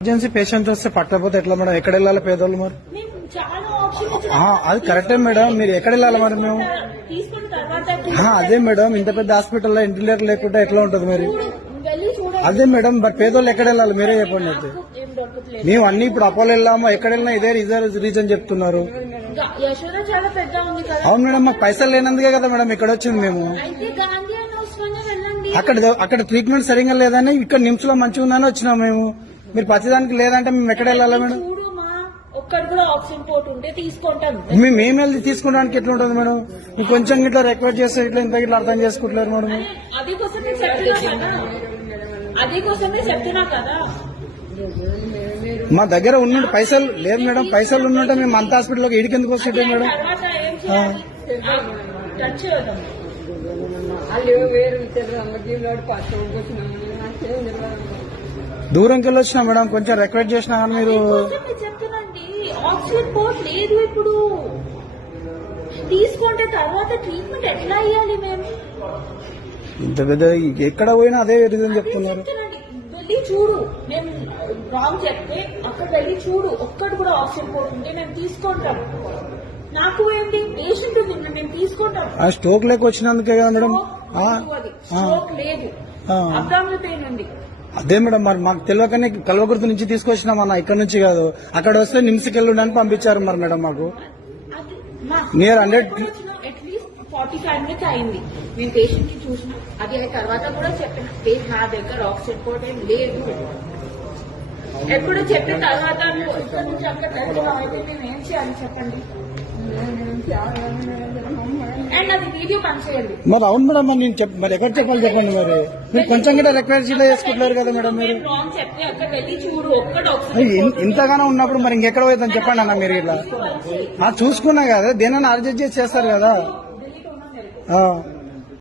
Emergency patient వస్తే పట్టకపోతే ఎట్లా madam? ఎక్కడ వెళ్ళాలి పేదోళ్ళు మరి? అది కరెక్టే మేడం, మీరు ఎక్కడ వెళ్ళాలి మరి? మేము అదే మేడం, ఇంత పెద్ద హాస్పిటల్లో ఇంటిలేర్ లేకుండా ఎట్లా ఉంటుంది మరి? అదే మేడం, మరి పేదోళ్ళు ఎక్కడ వెళ్ళాలి మీరే చెప్పండి. అయితే మేము అన్ని ఇప్పుడు అపోలో వెళ్ళాము, ఎక్కడ వెళ్ళినా ఇదే రీజన్ చెప్తున్నారు. అవును మేడం, మాకు పైసలు లేనందుకే కదా మేడం ఇక్కడ వచ్చింది. మేము అక్కడ ట్రీట్మెంట్ సరిగ్గా లేదని ఇక్కడ నిమ్స్ లో మంచిగా ఉందని వచ్చినాం మేము. మీరు ప్రతిదానికి లేదంటే మేము ఎక్కడ వెళ్ళాలా మేడం? మేము ఏం వెళ్ళి తీసుకోవడానికి ఎట్లా ఉంటుంది మేడం? మీకు కొంచెం ఇట్లా రిక్వెస్ట్ చేస్తే ఇట్లా ఇంత ఇట్లా అర్థం చేసుకుంటున్నారు మేడం. మా దగ్గర ఉన్నట్టు పైసలు లేదు మేడం, పైసలు ఉన్నట్టు మేము అంత హాస్పిటల్లోకి ఇడికి ఎందుకు వస్తుంటే మేడం? దూరంకి వెళ్ళి వచ్చినా మేడం, కొంచెం రిక్వెస్ట్ చేసినా కానీ మీరు ఆక్సిజన్ పోర్ట్ లేదు. ఇప్పుడు తీసుకుంటే తర్వాత ట్రీట్మెంట్ ఎట్లా అయ్యాలి? మేము ఇంత పెద్ద ఎక్కడ పోయినా అదే రీజన్ చెప్తున్నారు. వెళ్ళి చూడు, మేము రాంగ్ చెప్తే అక్కడ వెళ్ళి చూడు, ఒక్కడు కూడా ఆక్సిజన్ పోర్ట్ ఉంటే మేము తీసుకుంటాం. నాకు ఏంటి పేషెంట్ ఉంది, మేము తీసుకుంటాం. స్ట్రోక్ లేక వచ్చినందుకే కదా మేడం? స్ట్రోక్ లేదు, అబ్డామినల్ పెయిన్ ఉంది. అదే మేడం, మరి మాకు తెలియకనే కల్వకుర్తి నుంచి తీసుకొచ్చినాం అన్న, ఇక్కడ నుంచి కాదు. అక్కడ వస్తే నిమ్స్కి వెళ్ళడానికి పంపించారు మరి మేడం. మాకు నియర్ 100 అట్లీస్ట్ 45 minutes అయింది. మేము పేషెంట్ ని చూసినాం. అది తర్వాత కూడా చెప్పిన నా దగ్గర ఆక్సిజన్ పోర్ట్ ఏం లేదు. ఎప్పుడు చెప్పిన తర్వాత ఇక్కడ నుంచి అక్కడ అయితే మేము ఏం చేయాలి చెప్పండి? అండ్ అది వీడియో పనిచేయాలి. మరి అవును మేడం, మరి నేను మరి ఎక్కడ చెప్పాలి చెప్పండి? మరి మీరు కొంచెం కూడా రిక్వెస్ట్ చేసుకుంటున్నారు కదా మేడం. మీరు చెప్తే అక్కడ వెళ్ళి చూడు, ఒక్కడు ఇంతగానో ఉన్నప్పుడు మరి ఇంకెక్కడ పోయిందని చెప్పండి అన్న. మీరు ఇట్లా చూసుకున్నా కదా, దేనైనా అడ్జస్ట్ చేసి చేస్తారు కదా.